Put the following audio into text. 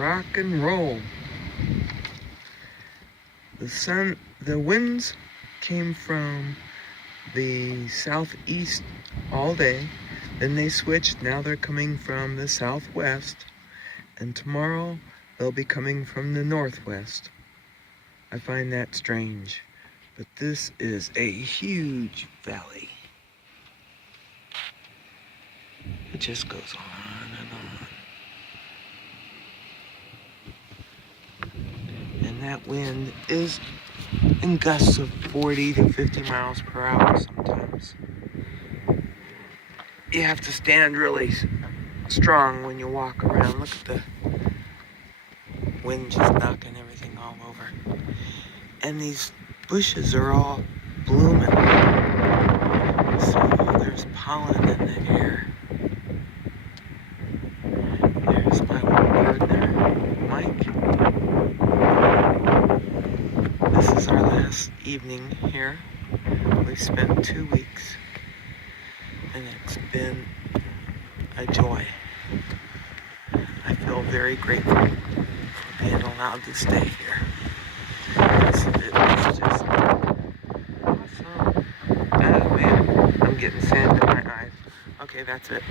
rock and roll. The winds came from the southeast all day. Then they switched. Now they're coming from the southwest. And tomorrow they'll be coming from the northwest. I find that strange. But this is a huge valley. It just goes on and on. And that wind is in gusts of 40 to 50 miles per hour sometimes. You have to stand really strong when you walk around. Look at the wind just knocking everything all over. And these bushes are all blooming. So there's pollen in the air. There's my partner, Mike. This is our last evening here. We've spent 2 weeks, and it's been a joy. I feel very grateful for being allowed to stay here. It's just awesome. Oh man, I'm getting sand in my eyes. Okay, that's it.